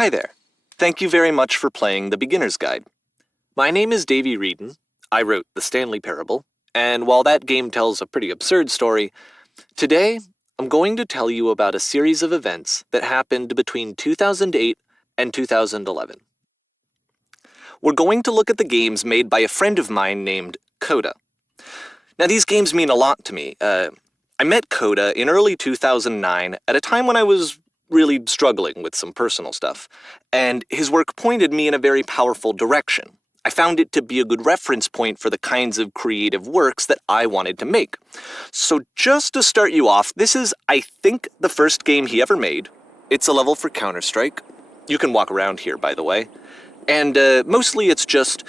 Hi there. Thank you very much for playing the Beginner's Guide. My name is Davey Wreden. I wrote the Stanley Parable, and while that game tells a pretty absurd story, today I'm going to tell you about a series of events that happened between 2008 and 2011. We're going to look at the games made by a friend of mine named Coda. Now, these games mean a lot to me. I met Coda in early 2009 at a time when I was really struggling with some personal stuff, and his work pointed me in a very powerful direction. I found it to be a good reference point for the kinds of creative works that I wanted to make. So just to start you off, this is, I think, the first game he ever made. It's a level for Counter-Strike. You can walk around here, by the way. And mostly it's just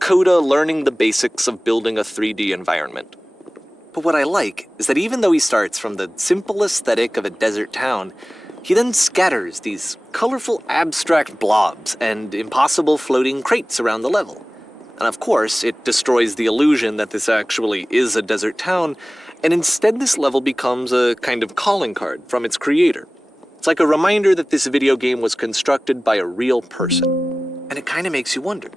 Coda learning the basics of building a 3D environment. But what I like is that even though he starts from the simple aesthetic of a desert town, he then scatters these colorful abstract blobs and impossible floating crates around the level. And of course, it destroys the illusion that this actually is a desert town, and instead this level becomes a kind of calling card from its creator. It's like a reminder that this video game was constructed by a real person. And it kind of makes you wonder,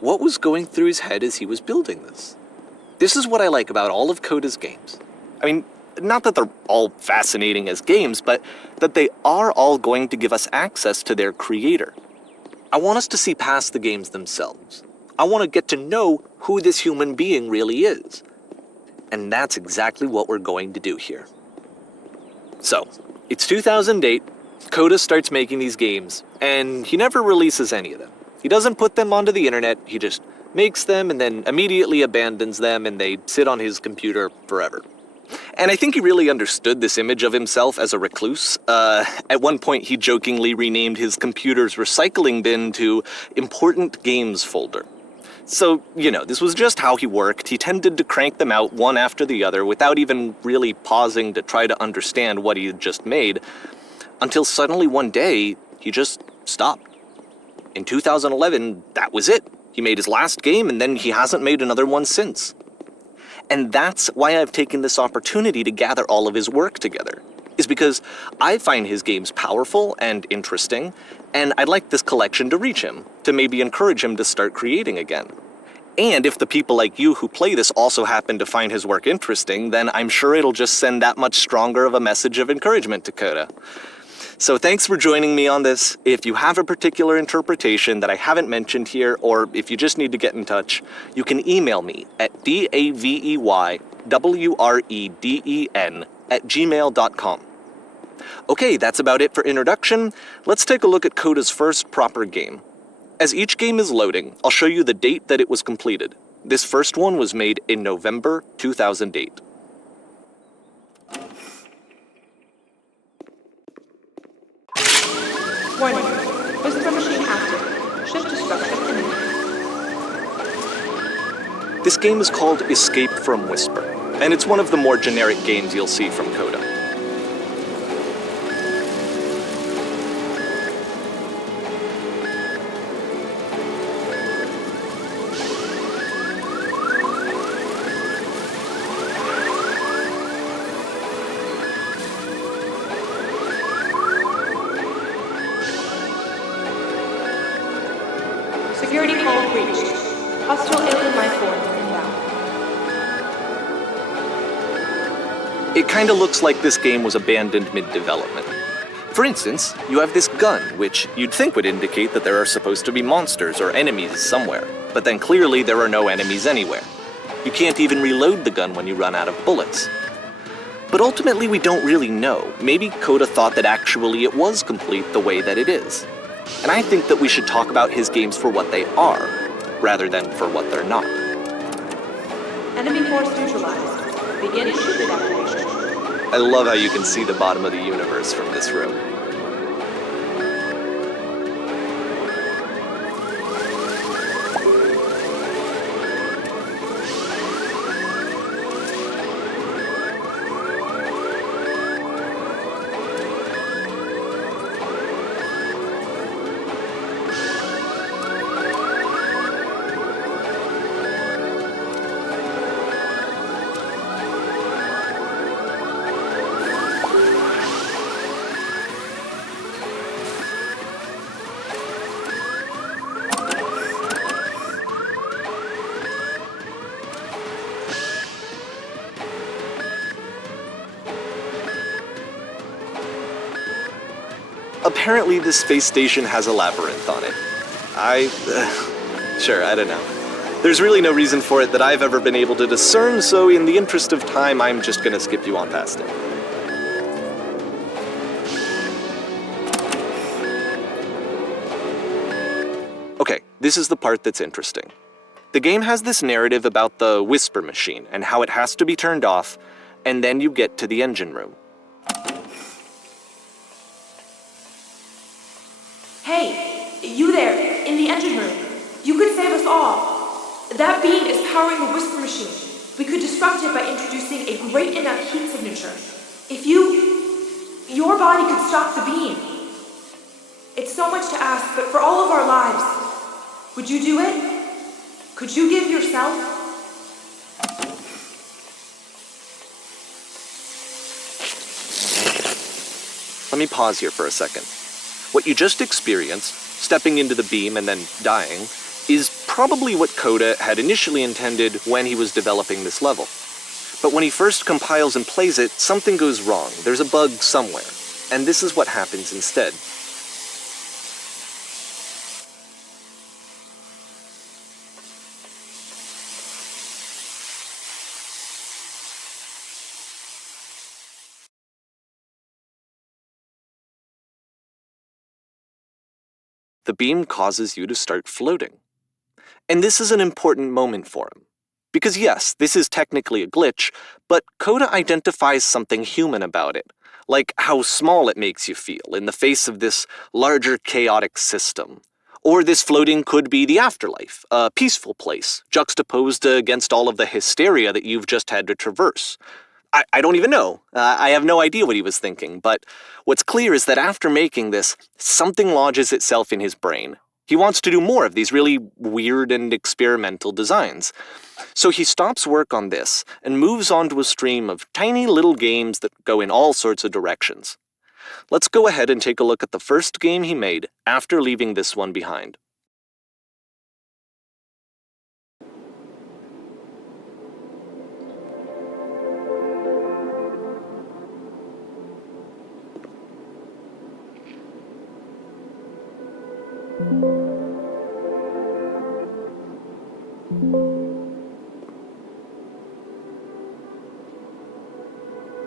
what was going through his head as he was building this? This is what I like about all of Coda's games. I mean, not that they're all fascinating as games, but that they are all going to give us access to their creator. I want us to see past the games themselves. I want to get to know who this human being really is. And that's exactly what we're going to do here. So, it's 2008, Coda starts making these games, and he never releases any of them. He doesn't put them onto the internet, he just makes them and then immediately abandons them, and they sit on his computer forever. And I think he really understood this image of himself as a recluse. At one point, he jokingly renamed his computer's recycling bin to Important Games Folder. So, this was just how he worked. He tended to crank them out one after the other without even really pausing to try to understand what he had just made, until suddenly one day, he just stopped. In 2011, that was it. He made his last game, and then he hasn't made another one since. And that's why I've taken this opportunity to gather all of his work together, is because I find his games powerful and interesting, and I'd like this collection to reach him, to maybe encourage him to start creating again. And if the people like you who play this also happen to find his work interesting, then I'm sure it'll just send that much stronger of a message of encouragement to Coda. So thanks for joining me on this. If you have a particular interpretation that I haven't mentioned here, or if you just need to get in touch, you can email me at daveywreden@gmail.com. Okay, that's about it for introduction. Let's take a look at Coda's first proper game. As each game is loading, I'll show you the date that it was completed. This first one was made in November 2008. Warning. Whisper machine active. Shift destruction imminent. This game is called Escape from Whisper, and it's one of the more generic games you'll see from Coda. Security call breached. Hostile alien life forms inbound. It kinda looks like this game was abandoned mid-development. For instance, you have this gun, which you'd think would indicate that there are supposed to be monsters or enemies somewhere, but then clearly there are no enemies anywhere. You can't even reload the gun when you run out of bullets. But ultimately we don't really know. Maybe Coda thought that actually it was complete the way that it is. And I think that we should talk about his games for what they are, rather than for what they're not. Enemy force neutralized. Begin ship evacuation. I love how you can see the bottom of the universe from this room. Apparently this space station has a labyrinth on it. Sure, I don't know. There's really no reason for it that I've ever been able to discern, so in the interest of time, I'm just gonna skip you on past it. Okay, this is the part that's interesting. The game has this narrative about the whisper machine and how it has to be turned off, and then you get to the engine room. Hey, you there, in the engine room. You could save us all. That beam is powering the whisper machine. We could disrupt it by introducing a great enough heat signature. If your body could stop the beam. It's so much to ask, but for all of our lives, would you do it? Could you give yourself? Let me pause here for a second. What you just experienced, stepping into the beam and then dying, is probably what Coda had initially intended when he was developing this level. But when he first compiles and plays it, something goes wrong. There's a bug somewhere. And this is what happens instead. The beam causes you to start floating. And this is an important moment for him. Because yes, this is technically a glitch, but Coda identifies something human about it, like how small it makes you feel in the face of this larger chaotic system. Or this floating could be the afterlife, a peaceful place, juxtaposed against all of the hysteria that you've just had to traverse. I don't even know. I have no idea what he was thinking, but what's clear is that after making this, something lodges itself in his brain. He wants to do more of these really weird and experimental designs. So he stops work on this and moves on to a stream of tiny little games that go in all sorts of directions. Let's go ahead and take a look at the first game he made after leaving this one behind.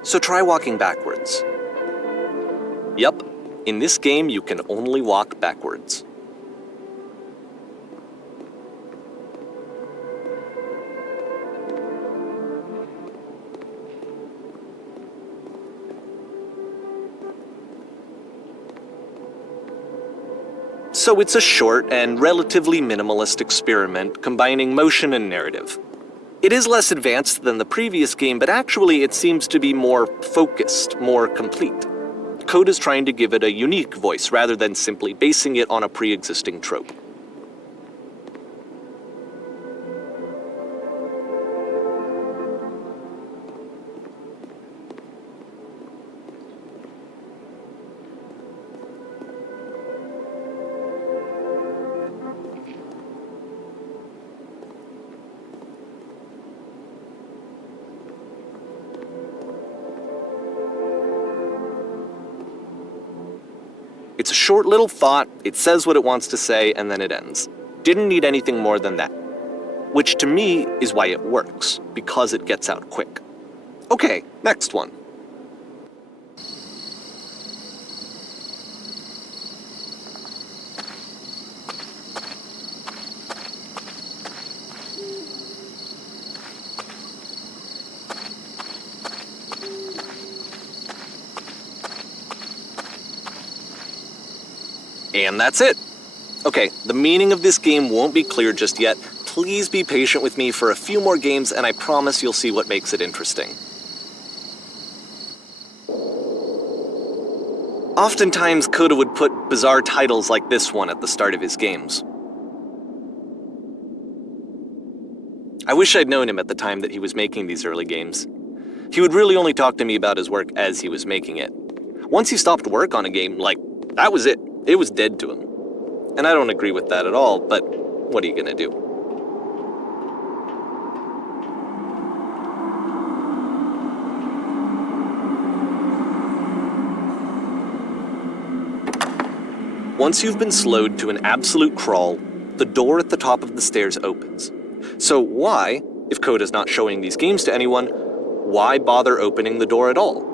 So try walking backwards. Yep, in this game you can only walk backwards. So it's a short and relatively minimalist experiment combining motion and narrative. It is less advanced than the previous game, but actually it seems to be more focused, more complete. Coda's trying to give it a unique voice rather than simply basing it on a pre-existing trope. It's a short little thought, it says what it wants to say, and then it ends. Didn't need anything more than that. Which to me is why it works, because it gets out quick. Okay, next one. And that's it. Okay, the meaning of this game won't be clear just yet. Please be patient with me for a few more games, and I promise you'll see what makes it interesting. Oftentimes, Coda would put bizarre titles like this one at the start of his games. I wish I'd known him at the time that he was making these early games. He would really only talk to me about his work as he was making it. Once he stopped work on a game, that was it. It was dead to him. And I don't agree with that at all, but what are you gonna do? Once you've been slowed to an absolute crawl, the door at the top of the stairs opens. So why, if Coda's not showing these games to anyone, why bother opening the door at all?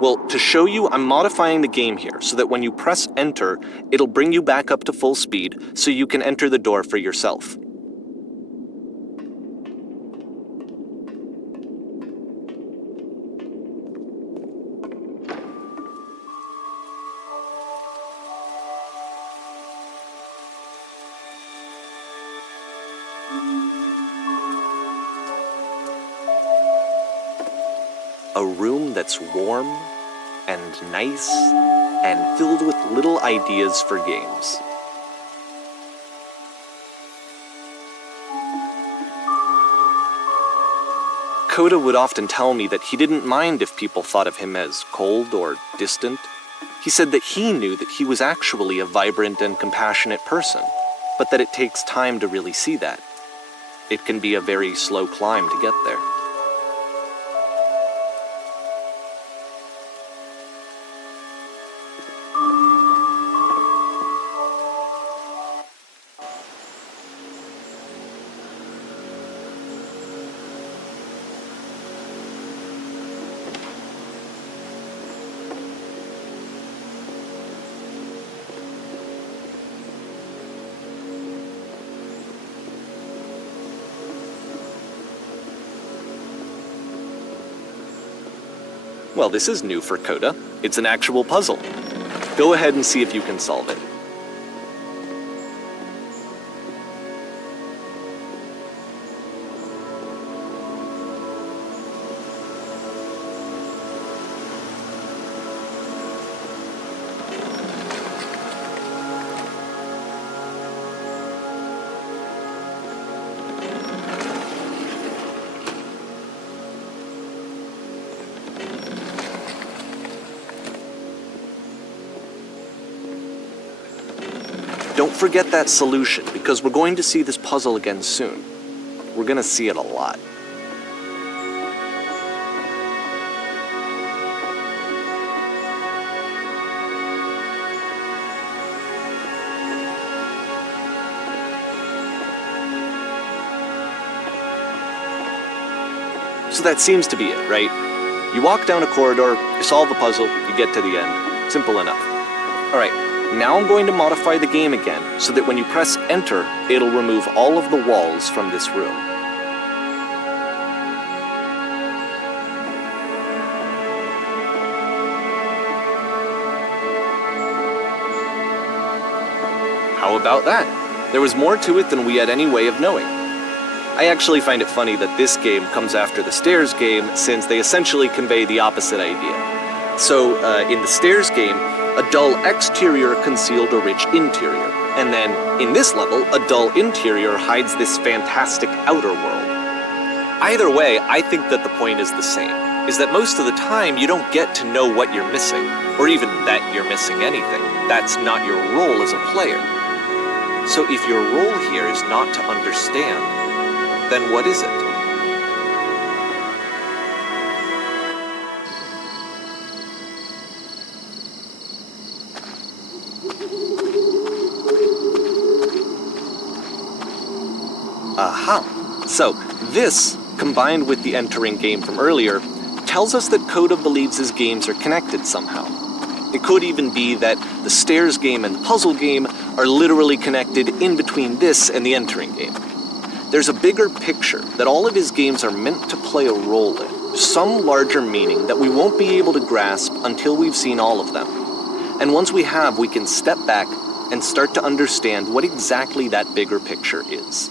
Well, to show you, I'm modifying the game here so that when you press enter, it'll bring you back up to full speed so you can enter the door for yourself. A room that's warm and nice and filled with little ideas for games. Coda would often tell me that he didn't mind if people thought of him as cold or distant. He said that he knew that he was actually a vibrant and compassionate person, but that it takes time to really see that. It can be a very slow climb to get there. Well, this is new for Coda. It's an actual puzzle. Go ahead and see if you can solve it. Don't forget that solution, because we're going to see this puzzle again soon. We're going to see it a lot. So that seems to be it, right? You walk down a corridor, you solve the puzzle, you get to the end. Simple enough. All right. Now I'm going to modify the game again so that when you press enter, it'll remove all of the walls from this room. How about that? There was more to it than we had any way of knowing. I actually find it funny that this game comes after the stairs game, since they essentially convey the opposite idea. So, in the stairs game, a dull exterior concealed a rich interior. And then, in this level, a dull interior hides this fantastic outer world. Either way, I think that the point is the same, is that most of the time you don't get to know what you're missing, or even that you're missing anything. That's not your role as a player. So if your role here is not to understand, then what is it? Aha! So, this, combined with the entering game from earlier, tells us that Coda believes his games are connected somehow. It could even be that the stairs game and the puzzle game are literally connected in between this and the entering game. There's a bigger picture that all of his games are meant to play a role in, some larger meaning that we won't be able to grasp until we've seen all of them. And once we have, we can step back and start to understand what exactly that bigger picture is.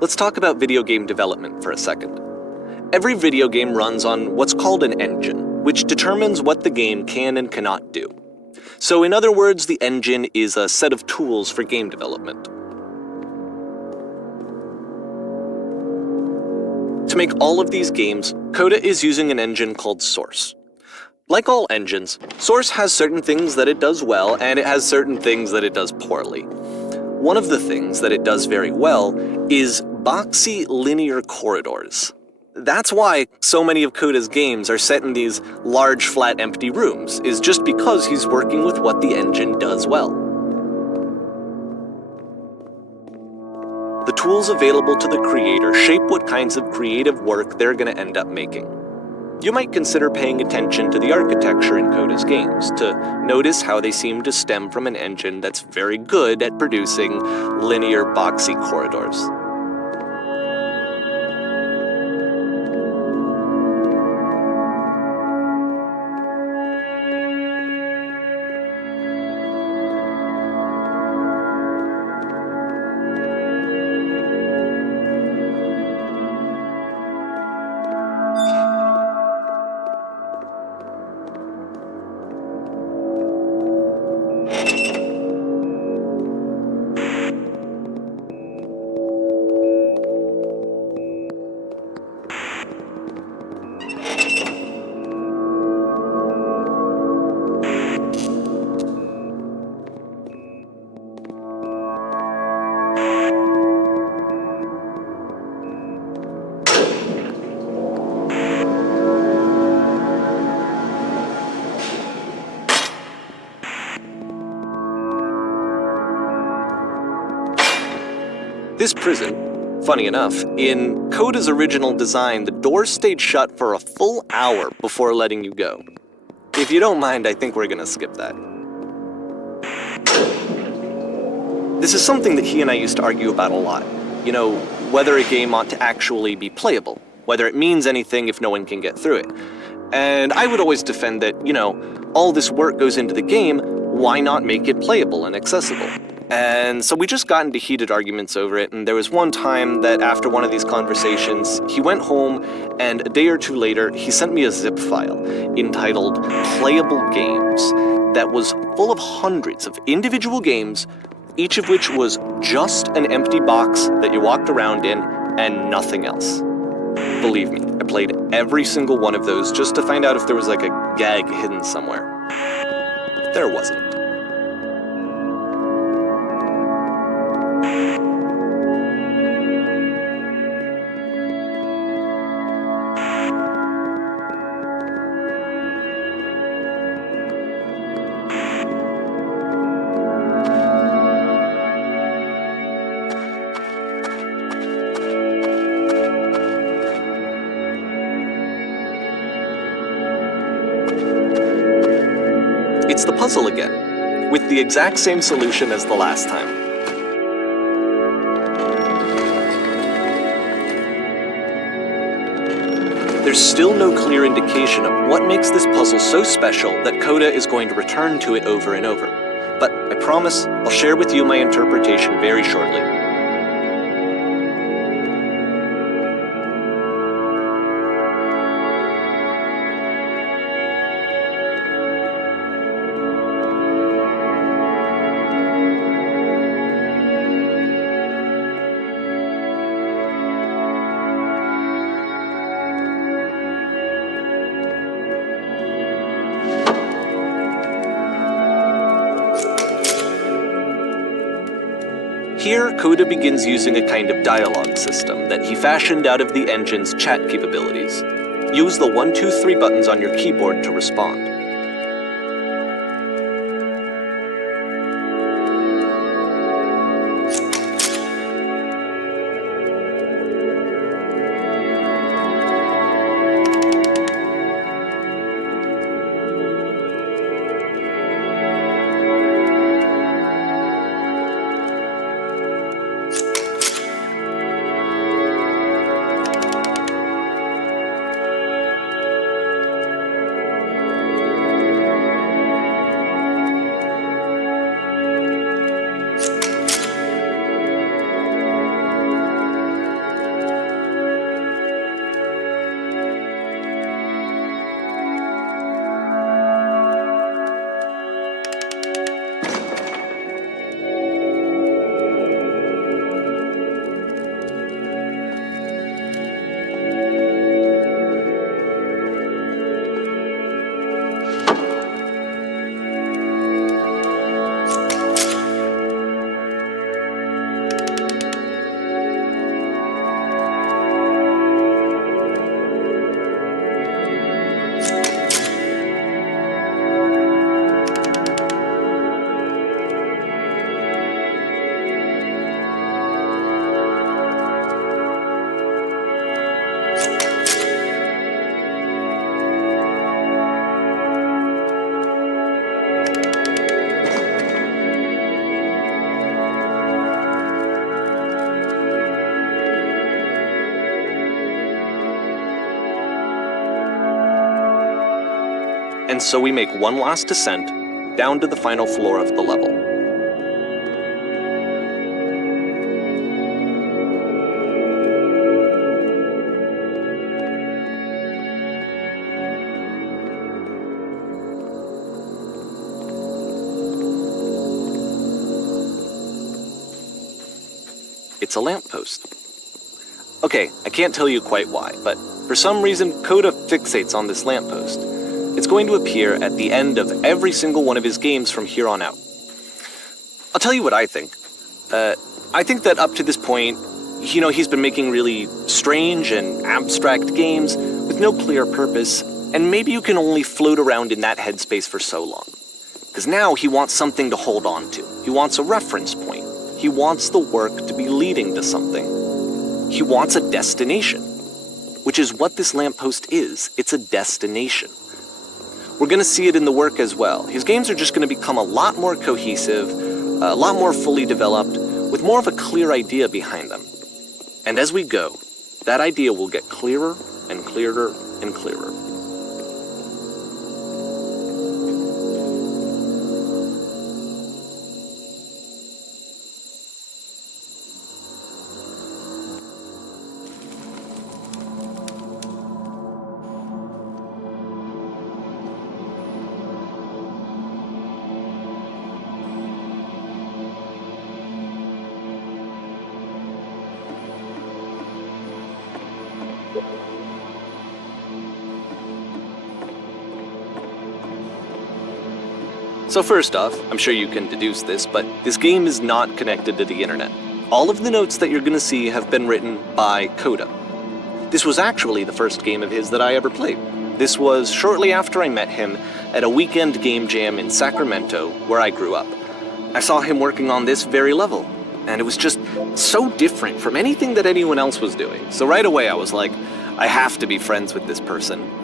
Let's talk about video game development for a second. Every video game runs on what's called an engine, which determines what the game can and cannot do. So in other words, the engine is a set of tools for game development. To make all of these games, Coda is using an engine called Source. Like all engines, Source has certain things that it does well, and it has certain things that it does poorly. One of the things that it does very well is boxy linear corridors. That's why so many of Coda's games are set in these large, flat, empty rooms, is just because he's working with what the engine does well. The tools available to the creator shape what kinds of creative work they're going to end up making. You might consider paying attention to the architecture in Coda's games to notice how they seem to stem from an engine that's very good at producing linear, boxy corridors. This prison, funny enough, in Coda's original design, the doors stayed shut for a full hour before letting you go. If you don't mind, I think we're gonna skip that. This is something that he and I used to argue about a lot. You know, whether a game ought to actually be playable, whether it means anything if no one can get through it. And I would always defend that, all this work goes into the game, why not make it playable and accessible? And so we just got into heated arguments over it, and there was one time that after one of these conversations, he went home, and a day or two later, he sent me a zip file entitled Playable Games that was full of hundreds of individual games, each of which was just an empty box that you walked around in and nothing else. Believe me, I played every single one of those just to find out if there was like a gag hidden somewhere. There wasn't. It's the puzzle again, with the exact same solution as the last time. There's still no clear indication of what makes this puzzle so special that Coda is going to return to it over and over. But I promise I'll share with you my interpretation very shortly. Here, Coda begins using a kind of dialogue system that he fashioned out of the engine's chat capabilities. Use the 1, 2, 3 buttons on your keyboard to respond. And so we make one last descent down to the final floor of the level. It's a lamppost. Okay, I can't tell you quite why, but for some reason, Coda fixates on this lamppost. It's going to appear at the end of every single one of his games from here on out. I'll tell you what I think. I think that up to this point, he's been making really strange and abstract games with no clear purpose, and maybe you can only float around in that headspace for so long. Because now he wants something to hold on to. He wants a reference point. He wants the work to be leading to something. He wants a destination, which is what this lamppost is. It's a destination. We're going to see it in the work as well. His games are just going to become a lot more cohesive, a lot more fully developed, with more of a clear idea behind them. And as we go, that idea will get clearer and clearer and clearer. So first off, I'm sure you can deduce this, but this game is not connected to the internet. All of the notes that you're going to see have been written by Coda. This was actually the first game of his that I ever played. This was shortly after I met him at a weekend game jam in Sacramento, where I grew up. I saw him working on this very level, and it was just so different from anything that anyone else was doing. So right away I was like, I have to be friends with this person.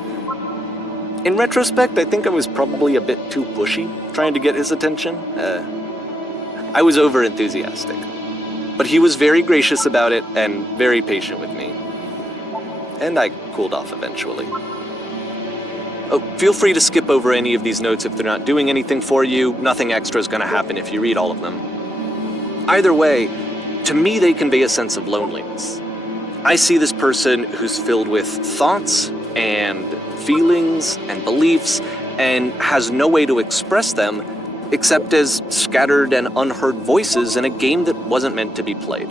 In retrospect, I think I was probably a bit too pushy, trying to get his attention. I was over-enthusiastic. But he was very gracious about it and very patient with me. And I cooled off eventually. Oh, feel free to skip over any of these notes if they're not doing anything for you. Nothing extra is going to happen if you read all of them. Either way, to me they convey a sense of loneliness. I see this person who's filled with thoughts and feelings and beliefs and has no way to express them except as scattered and unheard voices in a game that wasn't meant to be played.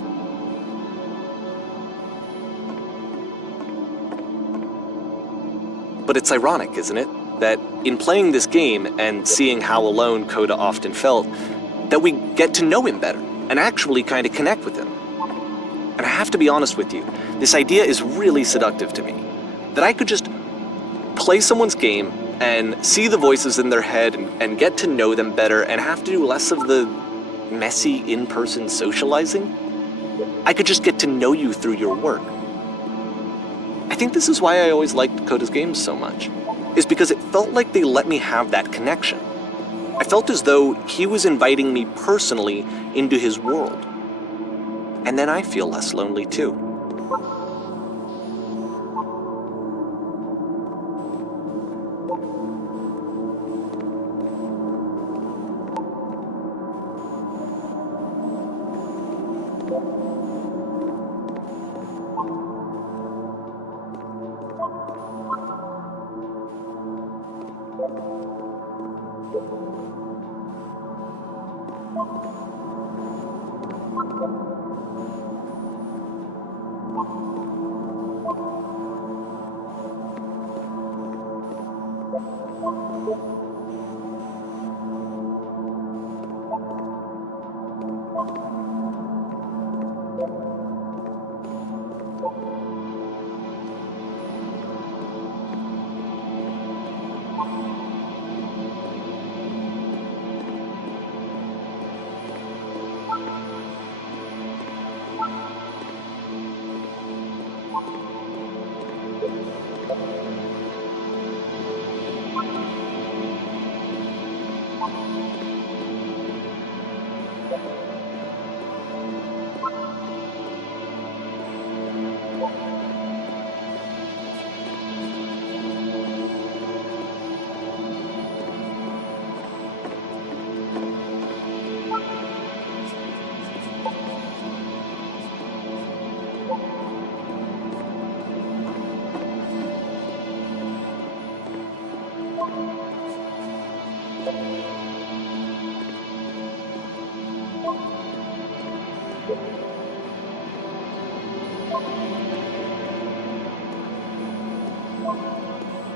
But it's ironic, isn't it, that in playing this game and seeing how alone Coda often felt, that we get to know him better and actually kind of connect with him. And I have to be honest with you, this idea is really seductive to me, that I could just play someone's game and see the voices in their head and get to know them better and have to do less of the messy in-person socializing. I could just get to know you through your work. I think this is why I always liked Coda's games so much, is because it felt like they let me have that connection. I felt as though he was inviting me personally into his world. And then I feel less lonely too.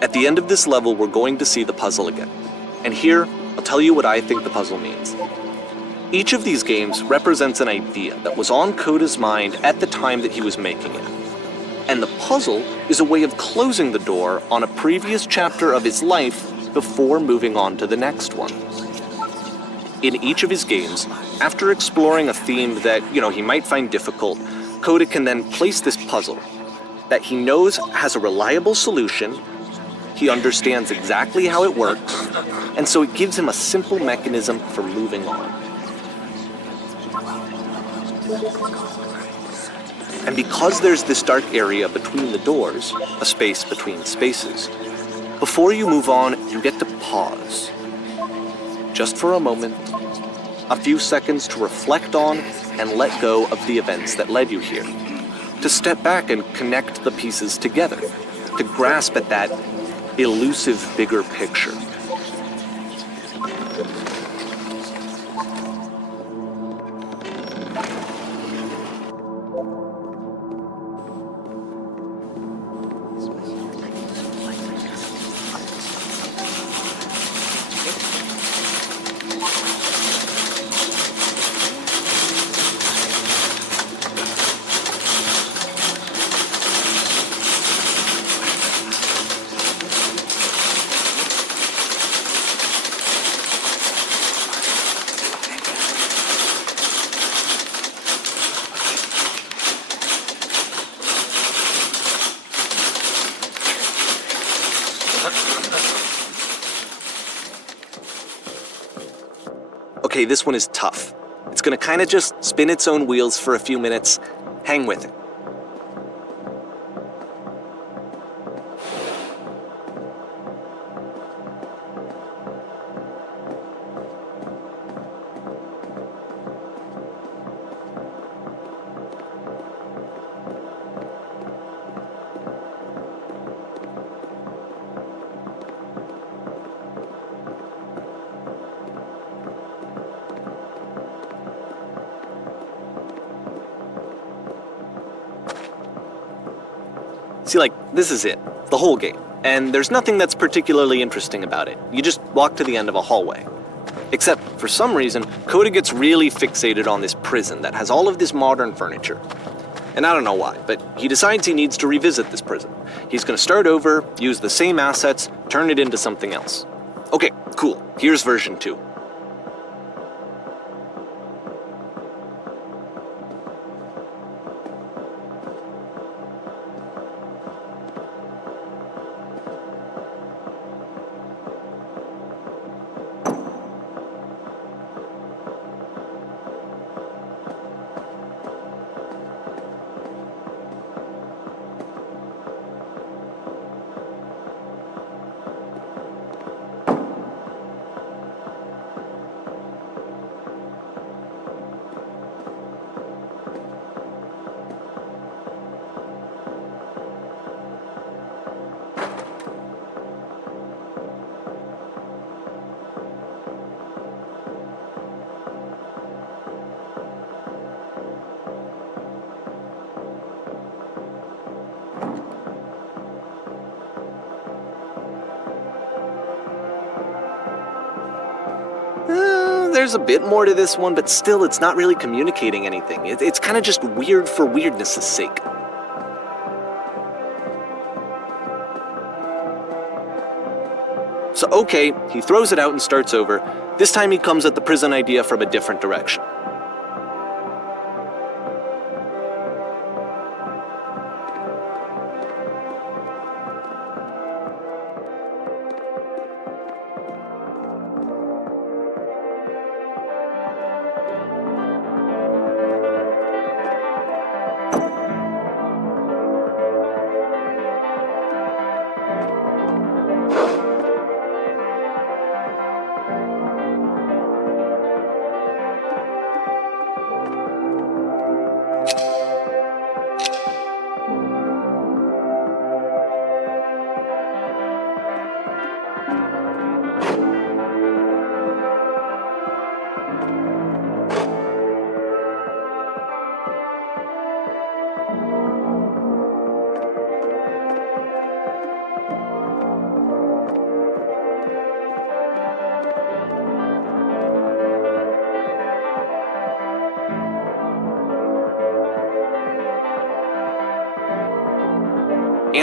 At the end of this level, we're going to see the puzzle again. And here, I'll tell you what I think the puzzle means. Each of these games represents an idea that was on Coda's mind at the time that he was making it. And the puzzle is a way of closing the door on a previous chapter of his life before moving on to the next one. In each of his games, after exploring a theme that, he might find difficult, Coda can then place this puzzle that he knows has a reliable solution, he understands exactly how it works, and so it gives him a simple mechanism for moving on. And because there's this dark area between the doors, a space between spaces, before you move on, you get to pause. Just for a moment, a few seconds to reflect on and let go of the events that led you here. To step back and connect the pieces together. To grasp at that elusive bigger picture. Okay, this one is tough. It's gonna kind of just spin its own wheels for a few minutes. Hang with it. See, this is it, the whole game, and there's nothing that's particularly interesting about it. You just walk to the end of a hallway. Except, for some reason, Coda gets really fixated on this prison that has all of this modern furniture. And I don't know why, but he decides he needs to revisit this prison. He's gonna start over, use the same assets, turn it into something else. Okay, cool, here's version 2. There's a bit more to this one, but still it's not really communicating anything. It's kind of just weird for weirdness' sake. So okay, he throws it out and starts over. This time he comes at the prison idea from a different direction.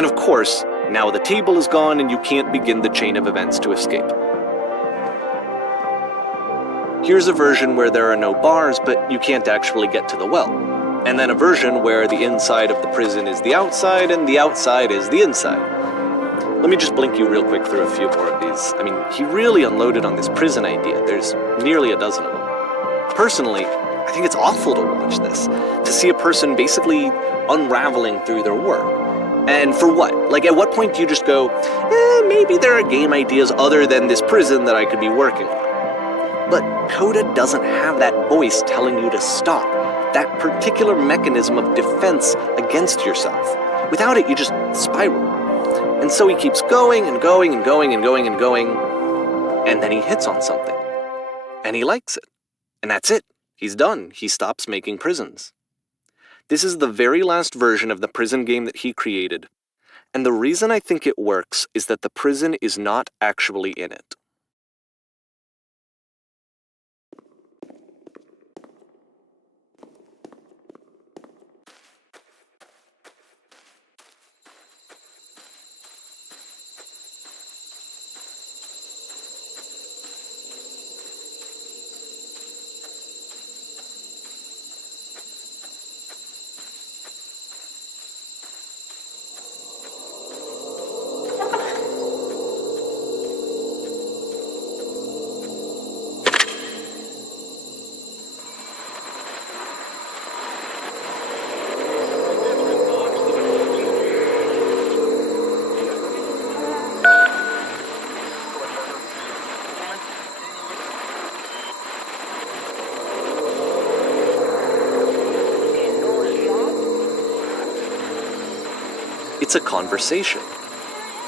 And of course, now the table is gone and you can't begin the chain of events to escape. Here's a version where there are no bars, but you can't actually get to the well. And then a version where the inside of the prison is the outside and the outside is the inside. Let me just blink you real quick through a few more of these. I mean, he really unloaded on this prison idea. There's nearly a dozen of them. Personally, I think it's awful to watch this, to see a person basically unraveling through their work. And for what? Like, at what point do you just go, maybe there are game ideas other than this prison that I could be working on? But Coda doesn't have that voice telling you to stop, that particular mechanism of defense against yourself. Without it, you just spiral. And so he keeps going and going and going and going and going, and then he hits on something. And he likes it. And that's it. He's done. He stops making prisons. This is the very last version of the prison game that he created. And the reason I think it works is that the prison is not actually in it. It's a conversation.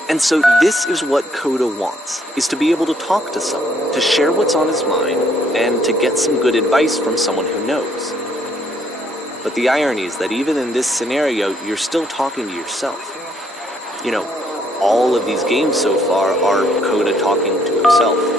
And so this is what Coda wants, is to be able to talk to someone, to share what's on his mind, and to get some good advice from someone who knows. But the irony is that even in this scenario, you're still talking to yourself. You know, all of these games so far are Coda talking to himself.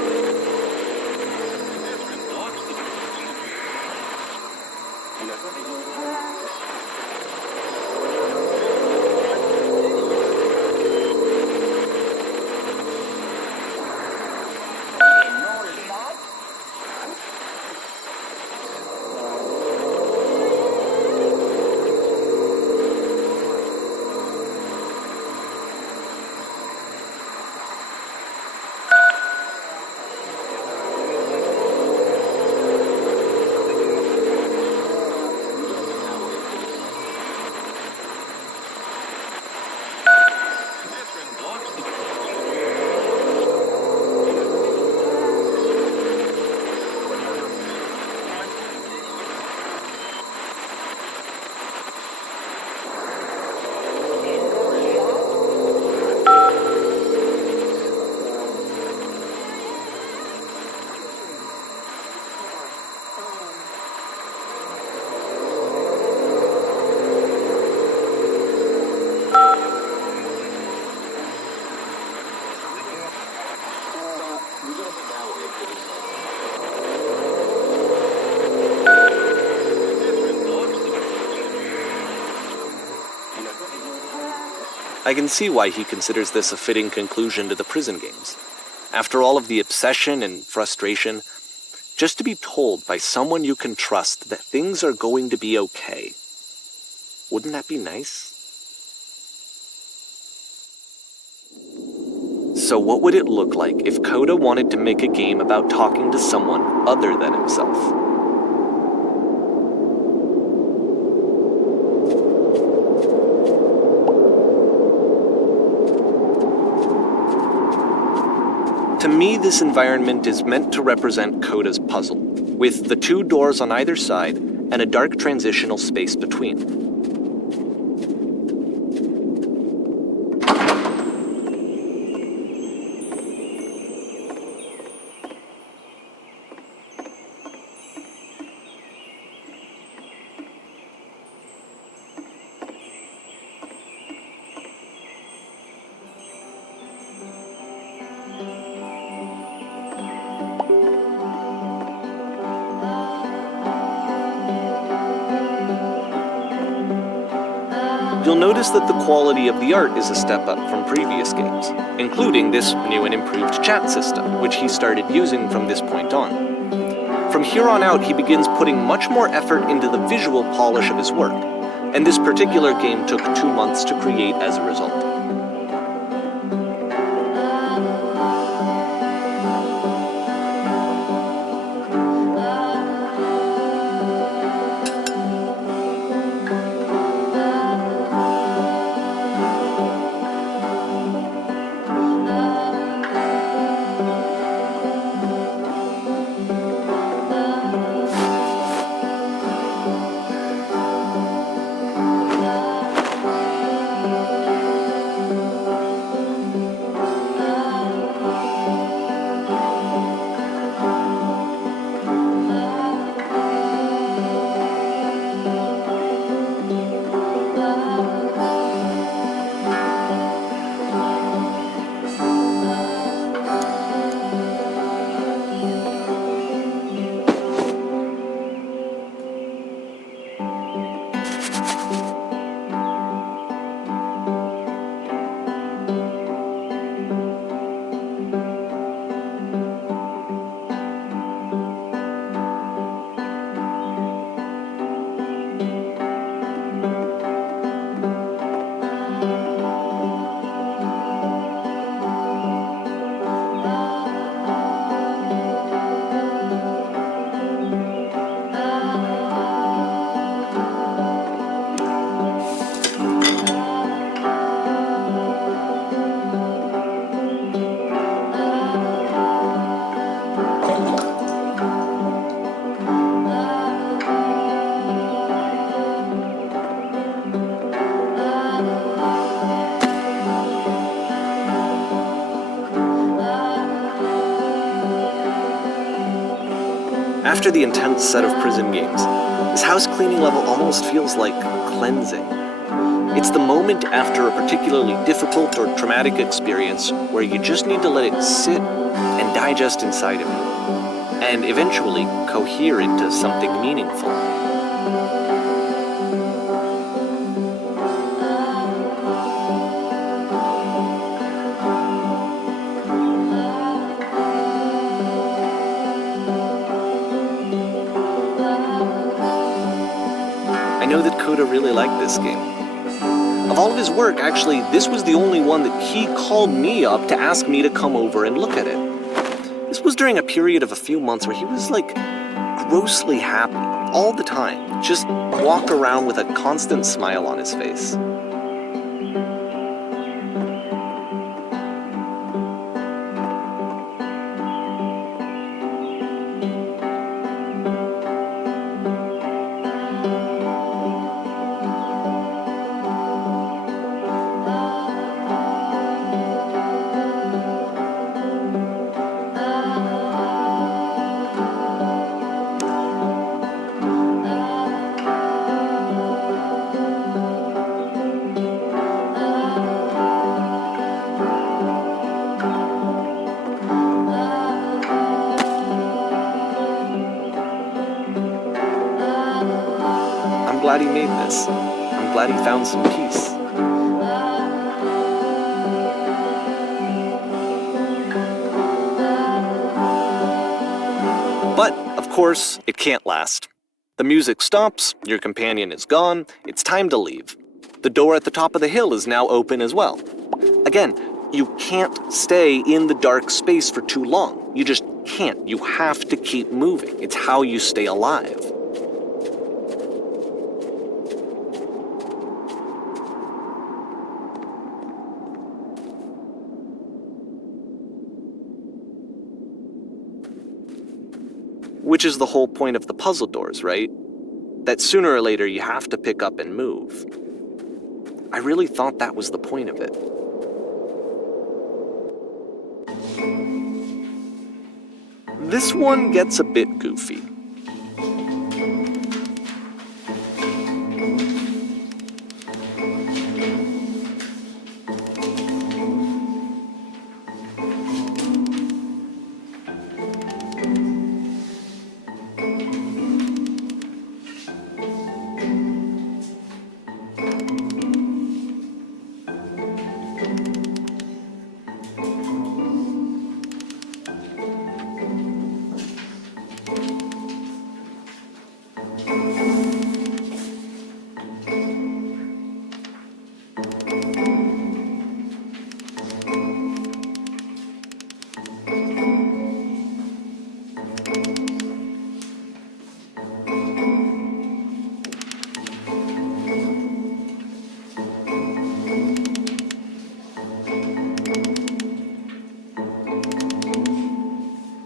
I can see why he considers this a fitting conclusion to the prison games. After all of the obsession and frustration, just to be told by someone you can trust that things are going to be okay. Wouldn't that be nice? So what would it look like if Coda wanted to make a game about talking to someone other than himself? To me, this environment is meant to represent Coda's puzzle, with the two doors on either side and a dark transitional space between. you'll notice that the quality of the art is a step up from previous games, including this new and improved chat system, which he started using from this point on. From here on out, he begins putting much more effort into the visual polish of his work, and this particular game took 2 months to create as a result. After the intense set of prison games, this house cleaning level almost feels like cleansing. It's the moment after a particularly difficult or traumatic experience where you just need to let it sit and digest inside of you, and eventually cohere into something meaningful. I know that Coda really liked this game. Of all of his work, actually, this was the only one that he called me up to ask me to come over and look at it. This was during a period of a few months where he was like grossly happy all the time, just walked around with a constant smile on his face. I'm glad he made this. I'm glad he found some peace. But, of course, it can't last. The music stops, your companion is gone, it's time to leave. The door at the top of the hill is now open as well. Again, you can't stay in the dark space for too long. You just can't. You have to keep moving. It's how you stay alive. Which is the whole point of the puzzle doors, right? That sooner or later you have to pick up and move. I really thought that was the point of it. This one gets a bit goofy.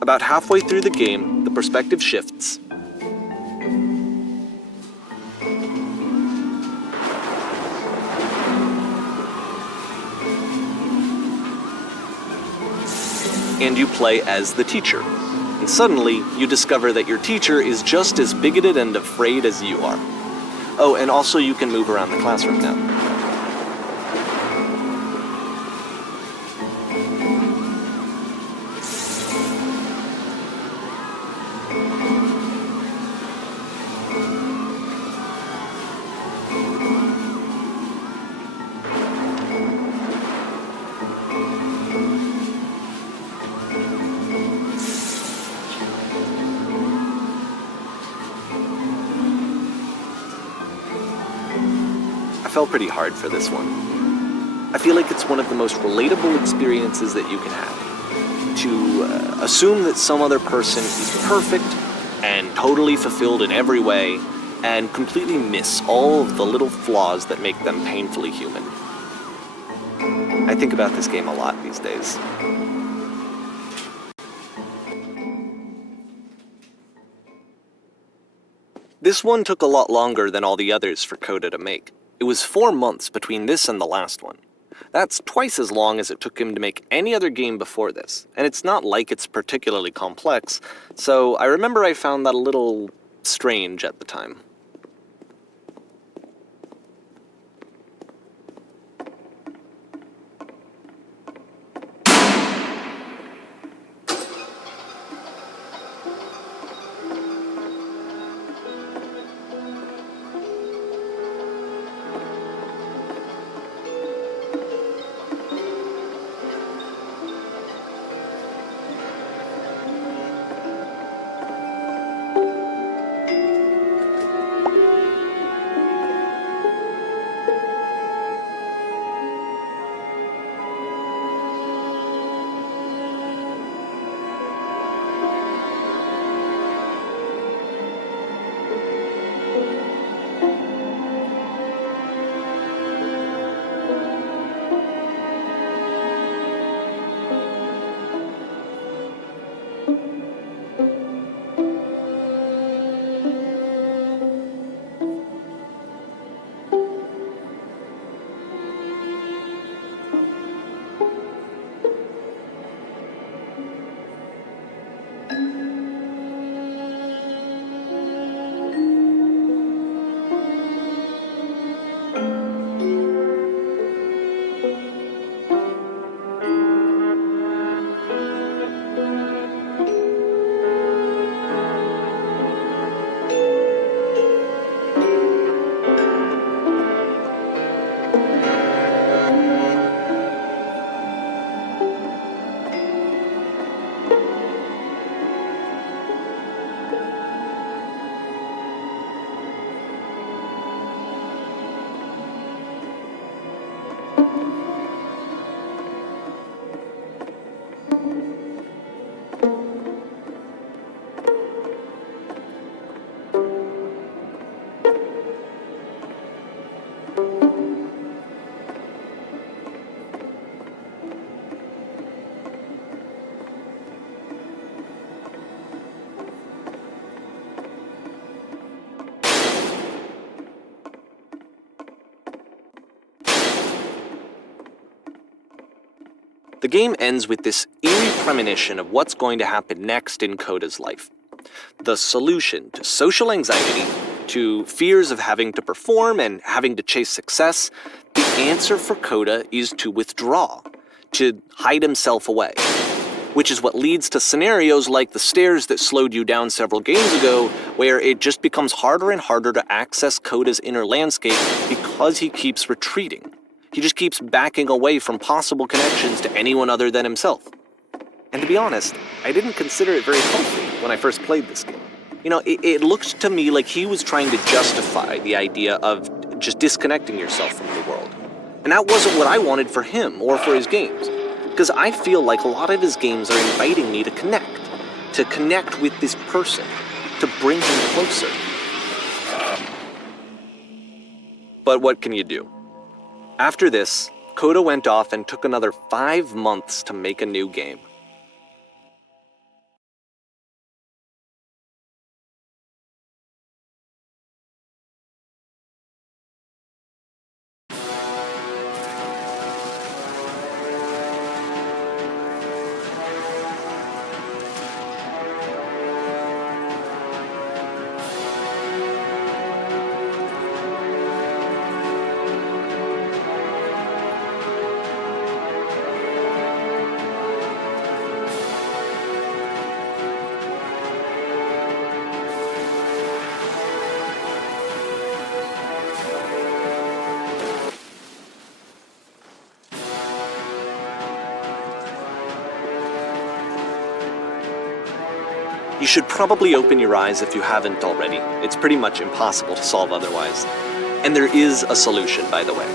About halfway through the game, the perspective shifts. And you play as the teacher. And suddenly, you discover that your teacher is just as bigoted and afraid as you are. Oh, and also you can move around the classroom now. I fell pretty hard for this one. I feel like it's one of the most relatable experiences that you can have. To assume that some other person is perfect and totally fulfilled in every way, and completely miss all of the little flaws that make them painfully human. I think about this game a lot these days. This one took a lot longer than all the others for Coda to make. It was 4 months between this and the last one. That's twice as long as it took him to make any other game before this, and it's not like it's particularly complex, so I remember I found that a little strange at the time. The game ends with this eerie premonition of what's going to happen next in Coda's life. The solution to social anxiety, to fears of having to perform and having to chase success, the answer for Coda is to withdraw, to hide himself away. Which is what leads to scenarios like the stairs that slowed you down several games ago, where it just becomes harder and harder to access Coda's inner landscape because he keeps retreating. He just keeps backing away from possible connections to anyone other than himself. And to be honest, I didn't consider it very healthy when I first played this game. You know, it looked to me like he was trying to justify the idea of just disconnecting yourself from the world. And that wasn't what I wanted for him or for his games. Because I feel like a lot of his games are inviting me to connect with this person, to bring him closer. But what can you do? After this, Coda went off and took another 5 months to make a new game. You should probably open your eyes if you haven't already. It's pretty much impossible to solve otherwise. And there is a solution, by the way.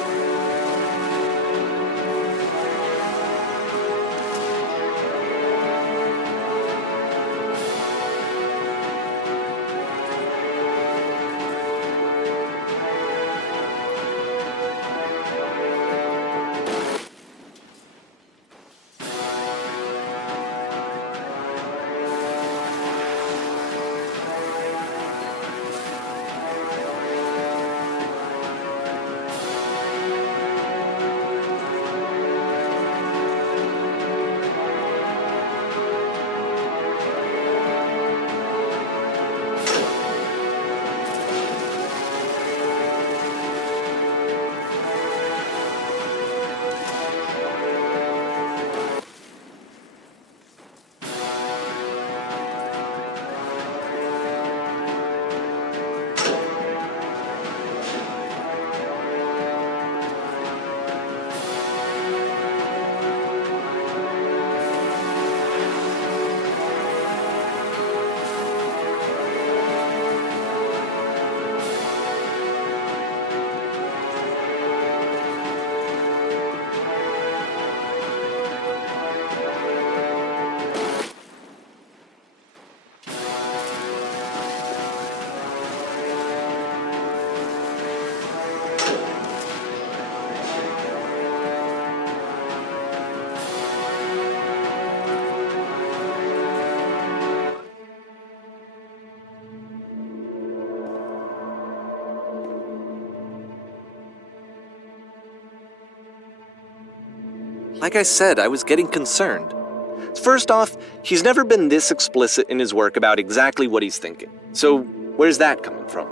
Like I said, I was getting concerned. First off, he's never been this explicit in his work about exactly what he's thinking. So where's that coming from?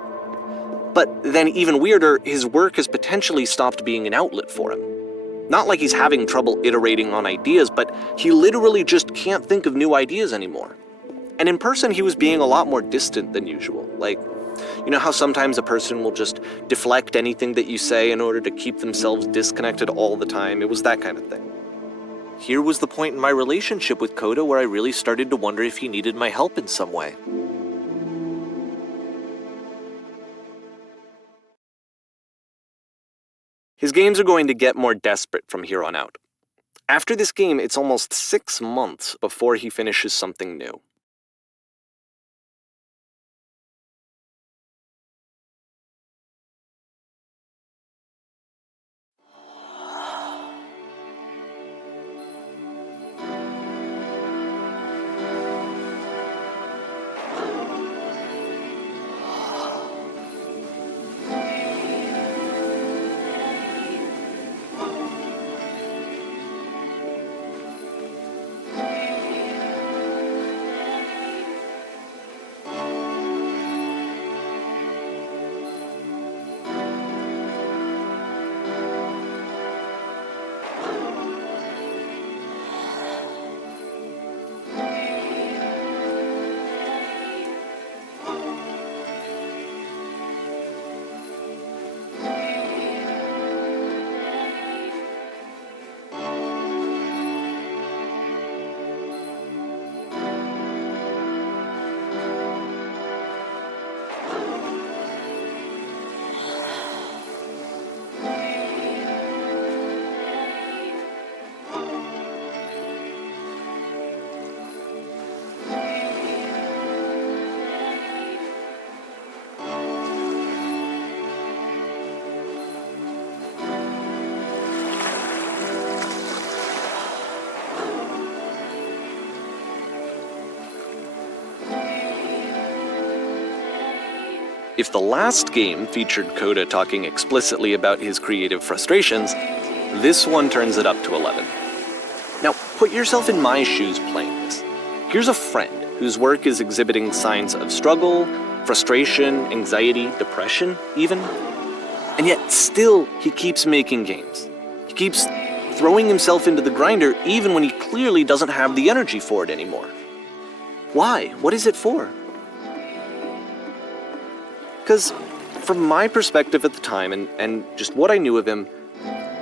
But then even weirder, his work has potentially stopped being an outlet for him. Not like he's having trouble iterating on ideas, but he literally just can't think of new ideas anymore. And in person, he was being a lot more distant than usual. Like, you know how sometimes a person will just deflect anything that you say in order to keep themselves disconnected all the time? It was that kind of thing. Here was the point in my relationship with Coda where I really started to wonder if he needed my help in some way. His games are going to get more desperate from here on out. After this game, it's almost 6 months before he finishes something new. If the last game featured Coda talking explicitly about his creative frustrations, this one turns it up to 11. Now, put yourself in my shoes playing this. Here's a friend whose work is exhibiting signs of struggle, frustration, anxiety, depression, even. And yet, still, he keeps making games. He keeps throwing himself into the grinder even when he clearly doesn't have the energy for it anymore. Why? What is it for? Because from my perspective at the time, and just what I knew of him,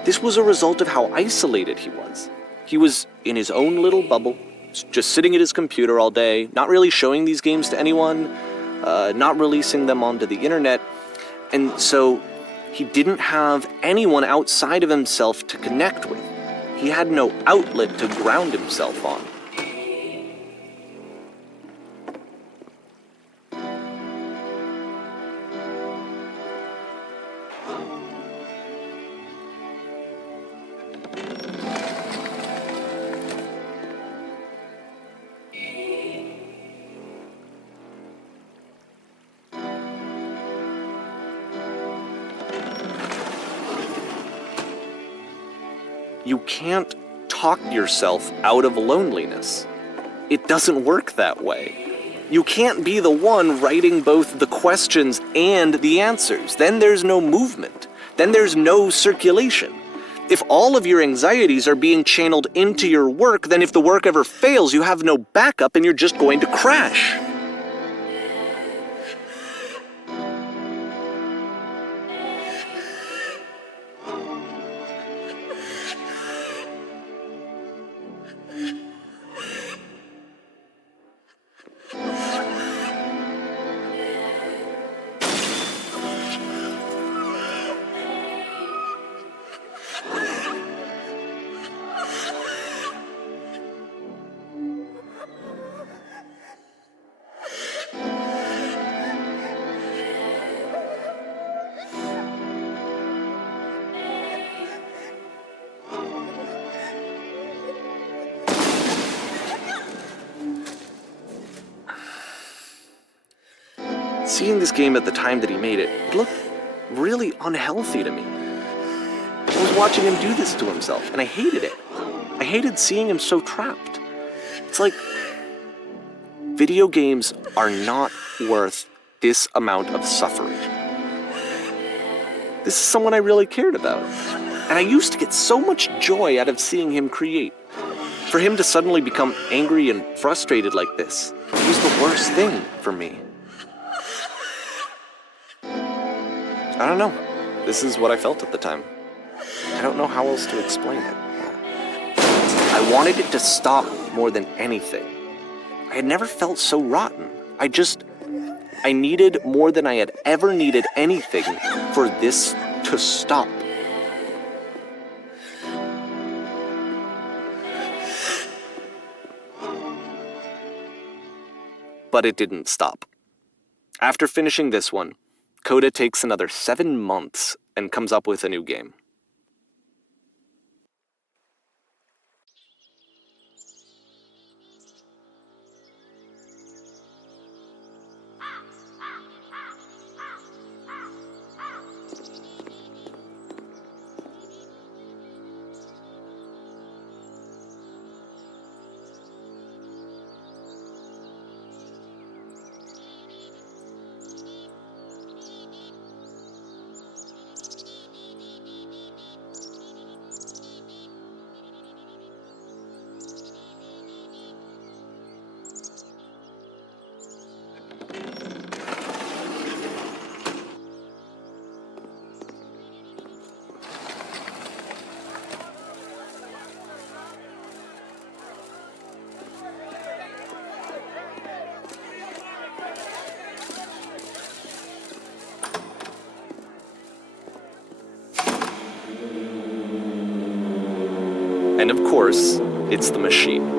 this was a result of how isolated he was. He was in his own little bubble, just sitting at his computer all day, not really showing these games to anyone, not releasing them onto the internet. And so he didn't have anyone outside of himself to connect with. He had no outlet to ground himself on. You can't talk yourself out of loneliness. It doesn't work that way. You can't be the one writing both the questions and the answers. Then there's no movement. Then there's no circulation. If all of your anxieties are being channeled into your work, then if the work ever fails, you have no backup and you're just going to crash. Seeing this game at the time that he made it, it looked really unhealthy to me. I was watching him do this to himself, and I hated it. I hated seeing him so trapped. It's like, video games are not worth this amount of suffering. This is someone I really cared about, and I used to get so much joy out of seeing him create. For him to suddenly become angry and frustrated like this was the worst thing for me. I don't know. This is what I felt at the time. I don't know how else to explain it. I wanted it to stop more than anything. I had never felt so rotten. I needed more than I had ever needed anything for this to stop. But it didn't stop. After finishing this one, Coda takes another 7 months and comes up with a new game. And of course, it's the machine.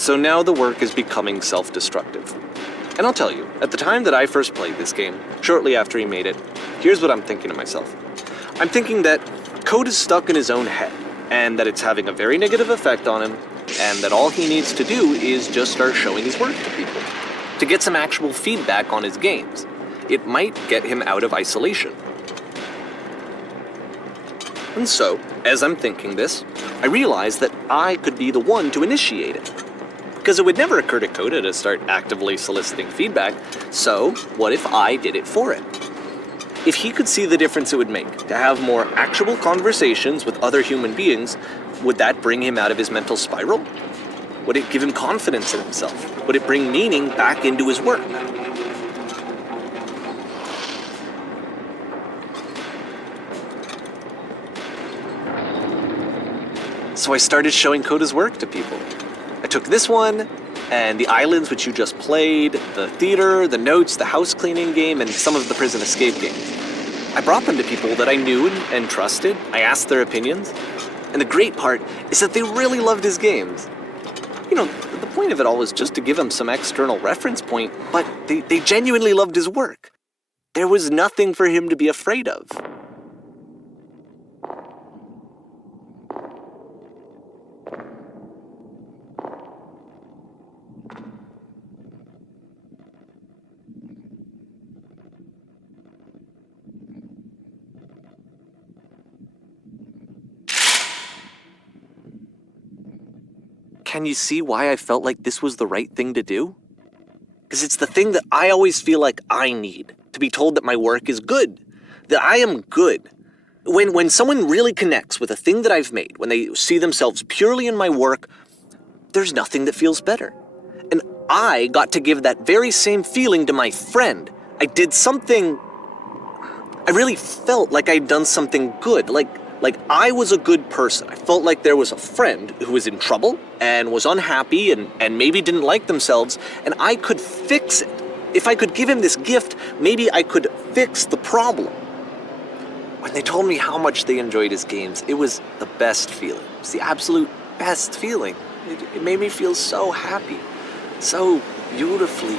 So now the work is becoming self-destructive. And I'll tell you, at the time that I first played this game, shortly after he made it, here's what I'm thinking to myself. I'm thinking that code is stuck in his own head, and that it's having a very negative effect on him, and that all he needs to do is just start showing his work to people, to get some actual feedback on his games. It might get him out of isolation. And so, as I'm thinking this, I realize that I could be the one to initiate it. Because it would never occur to Coda to start actively soliciting feedback, so what if I did it for him? If he could see the difference it would make to have more actual conversations with other human beings, would that bring him out of his mental spiral? Would it give him confidence in himself? Would it bring meaning back into his work? So I started showing Coda's work to people. I took this one, and the islands which you just played, the theater, the notes, the house cleaning game, and some of the prison escape games. I brought them to people that I knew and trusted. I asked their opinions. And the great part is that they really loved his games. You know, the point of it all was just to give him some external reference point, but they genuinely loved his work. There was nothing for him to be afraid of. Can you see why I felt like this was the right thing to do? Because it's the thing that I always feel like I need, to be told that my work is good, that I am good. When someone really connects with a thing that I've made, when they see themselves purely in my work, there's nothing that feels better. And I got to give that very same feeling to my friend. I did something... I really felt like I'd done something good, like I was a good person. I felt like there was a friend who was in trouble and was unhappy and maybe didn't like themselves, and I could fix it. If I could give him this gift, maybe I could fix the problem. When they told me how much they enjoyed his games, it was the best feeling. It was the absolute best feeling. It made me feel so happy, so beautifully,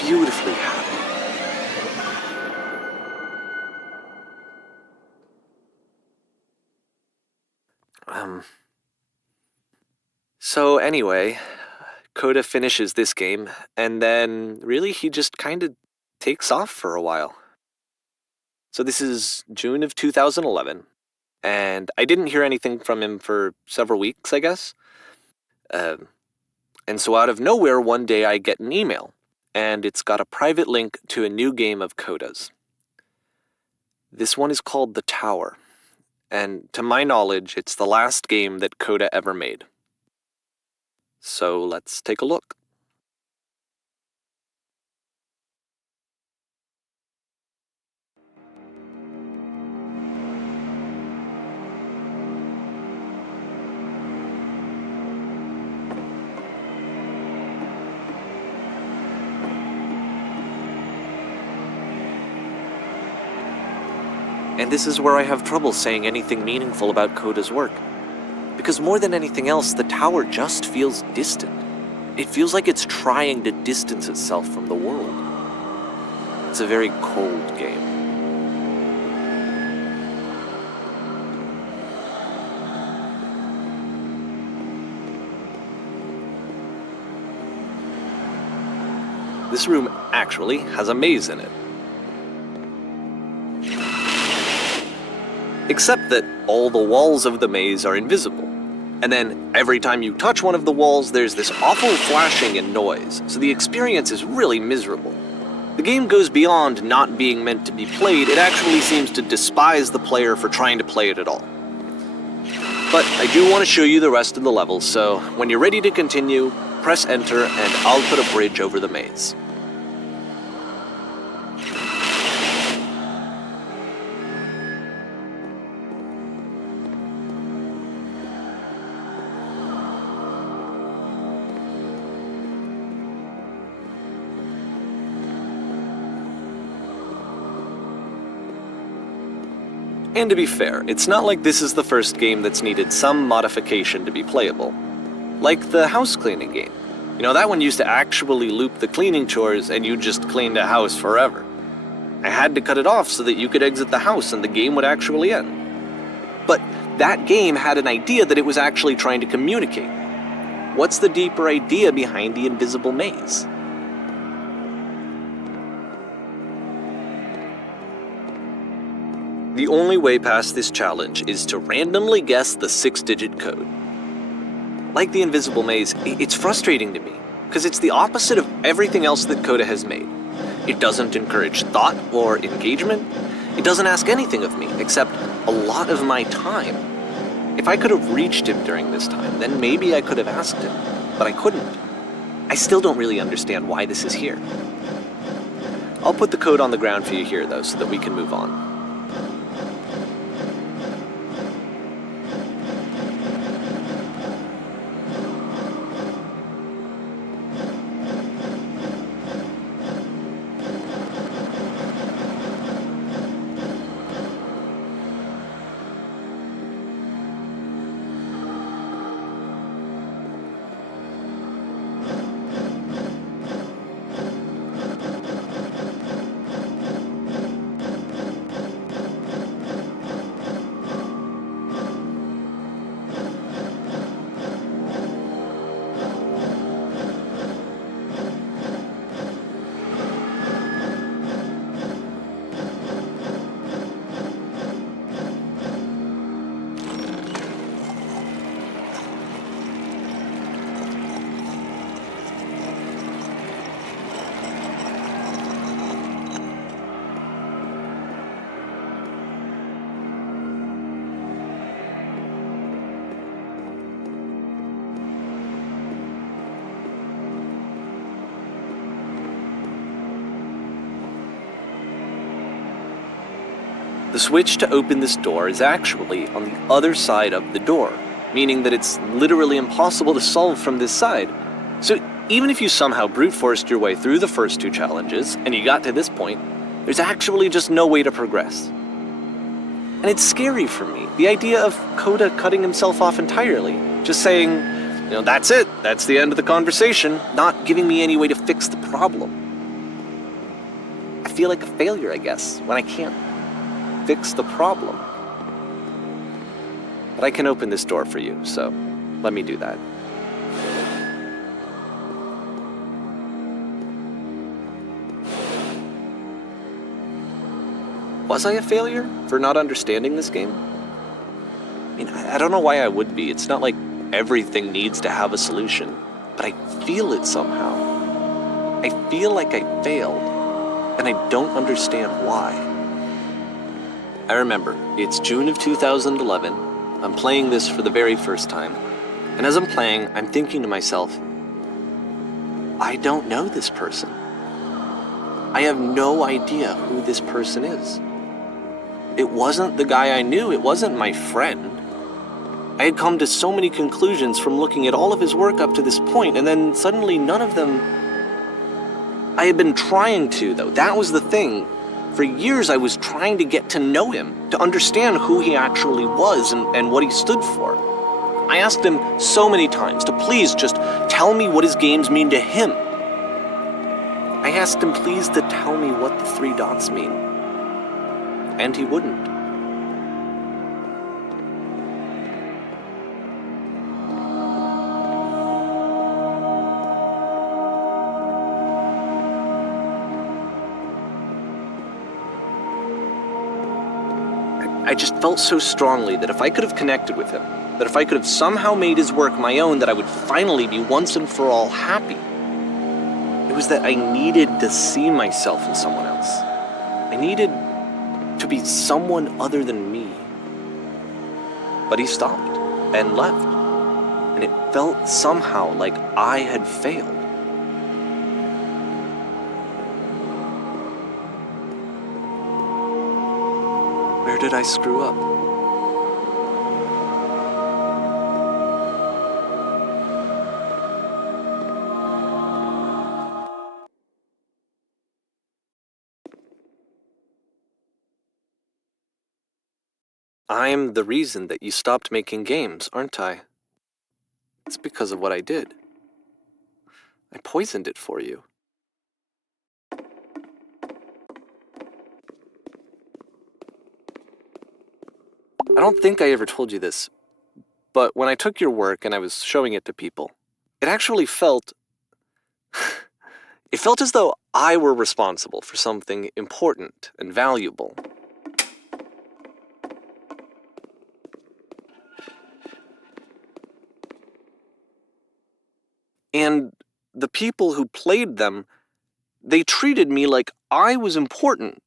beautifully happy. So anyway, Coda finishes this game, and then really he just kind of takes off for a while. So this is June of 2011, and I didn't hear anything from him for several weeks, I guess. And so out of nowhere, one day I get an email, and it's got a private link to a new game of Coda's. This one is called The Tower, and to my knowledge, it's the last game that Coda ever made. So let's take a look. And this is where I have trouble saying anything meaningful about Coda's work. Because more than anything else, the tower just feels distant. It feels like it's trying to distance itself from the world. It's a very cold game. This room actually has a maze in it. Except that all the walls of the maze are invisible. And then every time you touch one of the walls, there's this awful flashing and noise, so the experience is really miserable. The game goes beyond not being meant to be played, it actually seems to despise the player for trying to play it at all. But I do want to show you the rest of the levels, so when you're ready to continue, press enter and I'll put a bridge over the maze. And to be fair, it's not like this is the first game that's needed some modification to be playable. Like the house cleaning game. That one used to actually loop the cleaning chores and you just cleaned a house forever. I had to cut it off so that you could exit the house and the game would actually end. But that game had an idea that it was actually trying to communicate. What's the deeper idea behind the invisible maze? The only way past this challenge is to randomly guess the 6-digit code. Like the invisible maze, it's frustrating to me, because it's the opposite of everything else that Coda has made. It doesn't encourage thought or engagement. It doesn't ask anything of me, except a lot of my time. If I could have reached him during this time, then maybe I could have asked him, but I couldn't. I still don't really understand why this is here. I'll put the code on the ground for you here, though, so that we can move on. The switch to open this door is actually on the other side of the door, meaning that it's literally impossible to solve from this side. So even if you somehow brute forced your way through the first 2 challenges and you got to this point, there's actually just no way to progress. And it's scary for me, the idea of Coda cutting himself off entirely, just saying, that's it, that's the end of the conversation, not giving me any way to fix the problem. I feel like a failure, I guess, when I can't fix the problem. But I can open this door for you, so let me do that. Was I a failure for not understanding this game? I don't know why I would be. It's not like everything needs to have a solution, but I feel it somehow. I feel like I failed, and I don't understand why. I remember, it's June of 2011, I'm playing this for the very first time, and as I'm playing, I'm thinking to myself, I don't know this person. I have no idea who this person is. It wasn't the guy I knew, it wasn't my friend. I had come to so many conclusions from looking at all of his work up to this point, and then suddenly none of them... I had been trying to, though, that was the thing. For years, I was trying to get to know him, to understand who he actually was and what he stood for. I asked him so many times to please just tell me what his games mean to him. I asked him please to tell me what the 3 dots mean. And he wouldn't. I just felt so strongly that if I could have connected with him, that if I could have somehow made his work my own, that I would finally be once and for all happy. It was that I needed to see myself in someone else. I needed to be someone other than me. But he stopped and left, and it felt somehow like I had failed. Where did I screw up? I'm the reason that you stopped making games, aren't I? It's because of what I did. I poisoned it for you. I don't think I ever told you this, but when I took your work and I was showing it to people, it actually felt... it felt as though I were responsible for something important and valuable. And the people who played them, they treated me like I was important.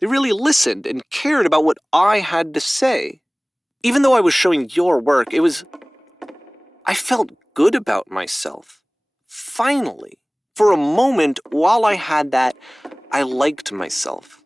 They really listened and cared about what I had to say. Even though I was showing your work, I felt good about myself. Finally. For a moment, while I had that, I liked myself.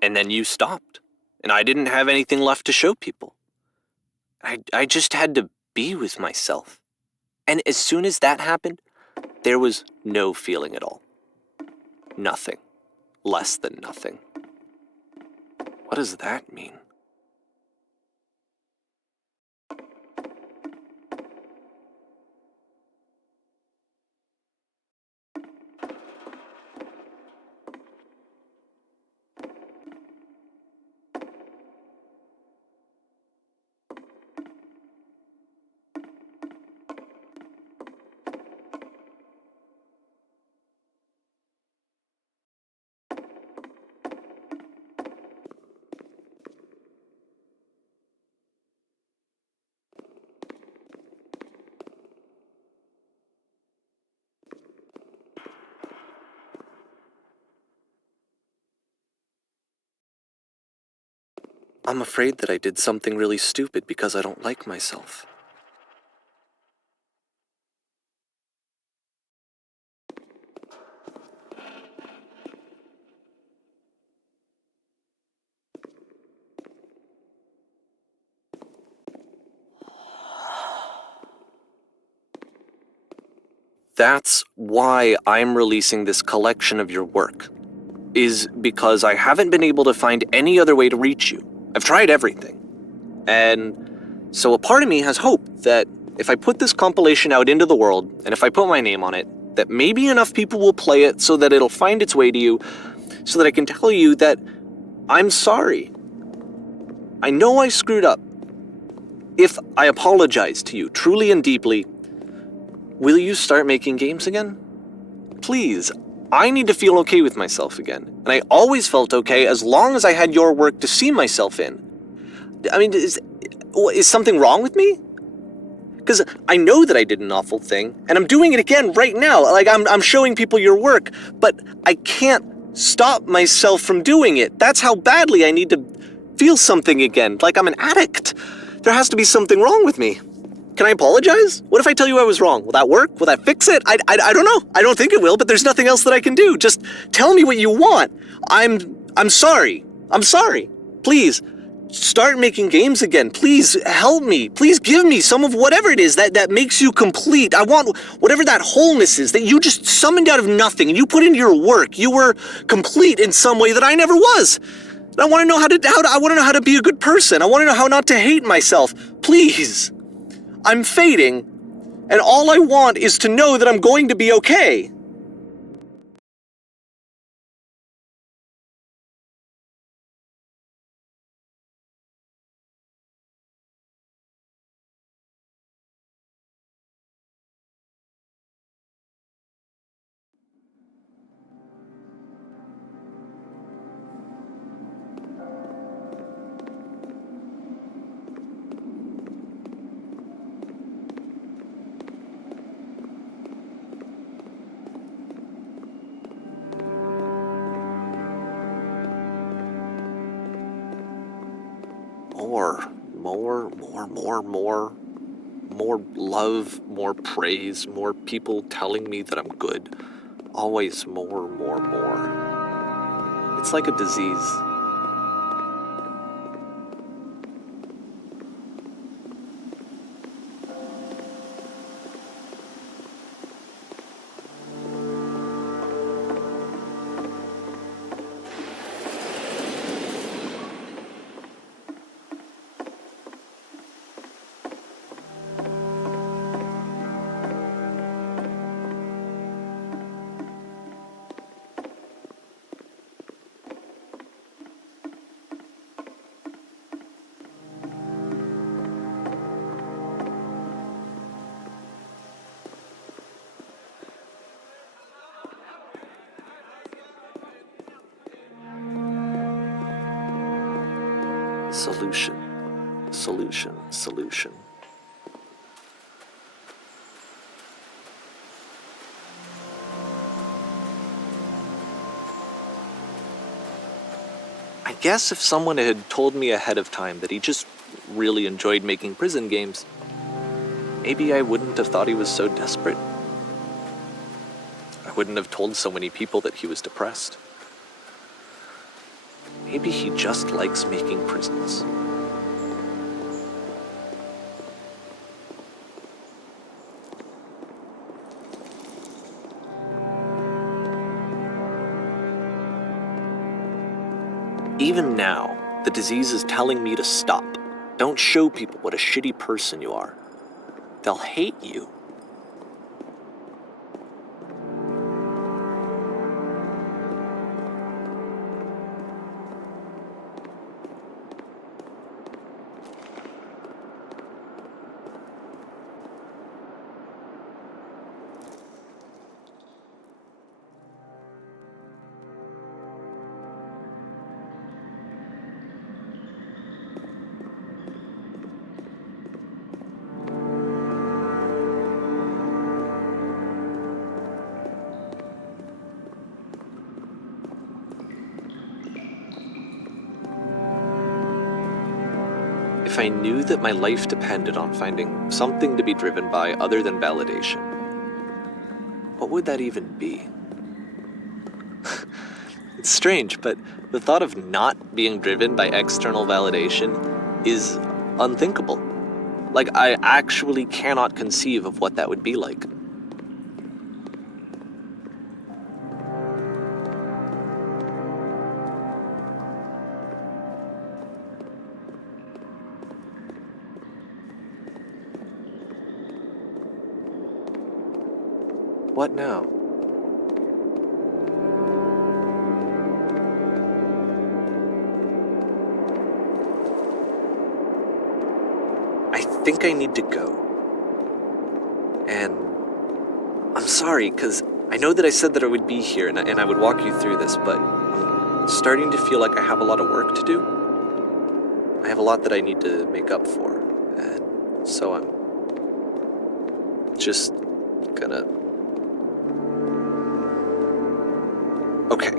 And then you stopped, and I didn't have anything left to show people. I just had to be with myself. And as soon as that happened, there was no feeling at all. Nothing. Less than nothing. What does that mean? I'm afraid that I did something really stupid because I don't like myself. That's why I'm releasing this collection of your work, is because I haven't been able to find any other way to reach you. I've tried everything. And so a part of me has hope that if I put this compilation out into the world, and if I put my name on it, that maybe enough people will play it so that it'll find its way to you, so that I can tell you that I'm sorry. I know I screwed up. If I apologize to you truly and deeply, will you start making games again? Please, I need to feel okay with myself again. And I always felt okay as long as I had your work to see myself in. I mean, is something wrong with me? Because I know that I did an awful thing, and I'm doing it again right now. Like, I'm showing people your work, but I can't stop myself from doing it. That's how badly I need to feel something again, like I'm an addict. There has to be something wrong with me. Can I apologize? What if I tell you I was wrong? Will that work? Will that fix it? I don't know. I don't think it will, but there's nothing else that I can do. Just tell me what you want. I'm sorry. I'm sorry. Please, start making games again. Please help me. Please give me some of whatever it is that makes you complete. I want whatever that wholeness is that you just summoned out of nothing and you put into your work. You were complete in some way that I never was. And I want to know I want to know how to be a good person. I want to know how not to hate myself. Please. I'm fading, and all I want is to know that I'm going to be okay. More love, more praise, more people telling me that I'm good. Always more. It's like a disease. Solution. I guess if someone had told me ahead of time that he just really enjoyed making prison games, maybe I wouldn't have thought he was so desperate. I wouldn't have told so many people that he was depressed. Maybe he just likes making prisons. Even now, the disease is telling me to stop. Don't show people what a shitty person you are. They'll hate you. If I knew that my life depended on finding something to be driven by other than validation, what would that even be? It's strange, but the thought of not being driven by external validation is unthinkable. Like, I actually cannot conceive of what that would be like. What now? I think I need to go. And I'm sorry, because I know that I said that I would be here and I would walk you through this, but I'm starting to feel like I have a lot of work to do. I have a lot that I need to make up for, and so I'm just gonna... Okay.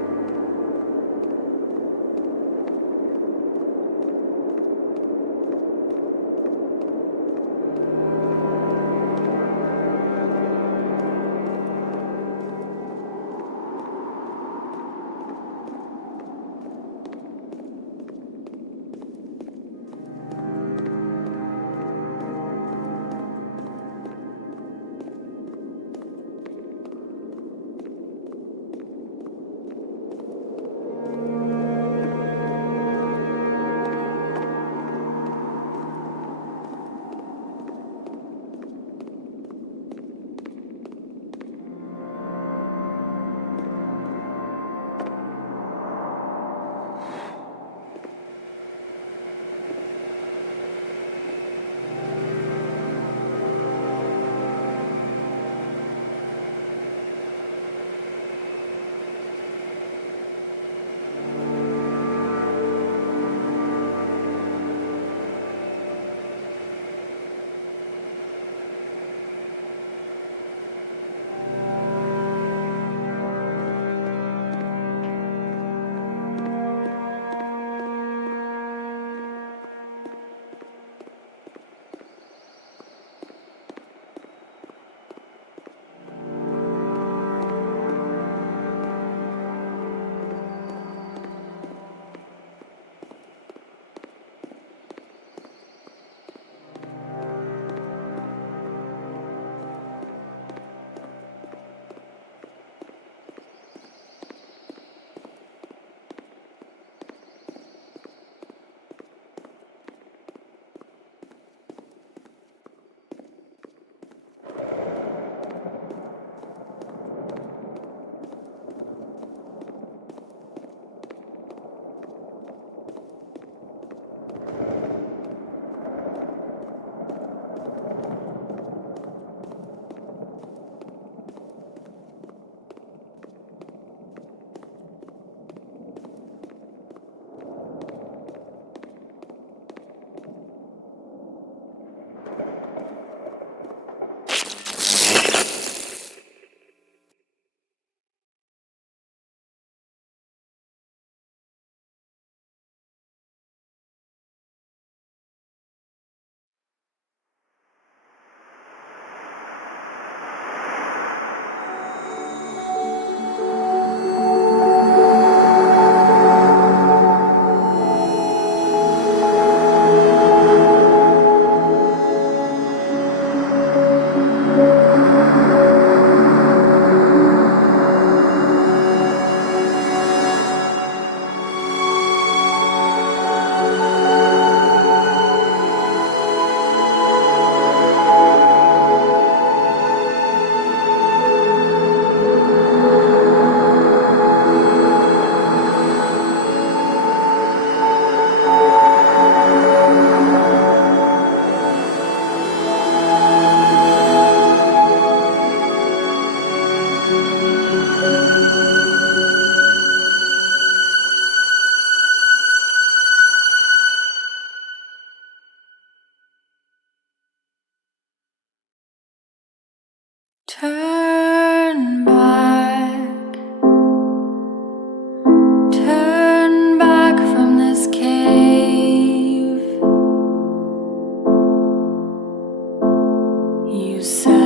sound.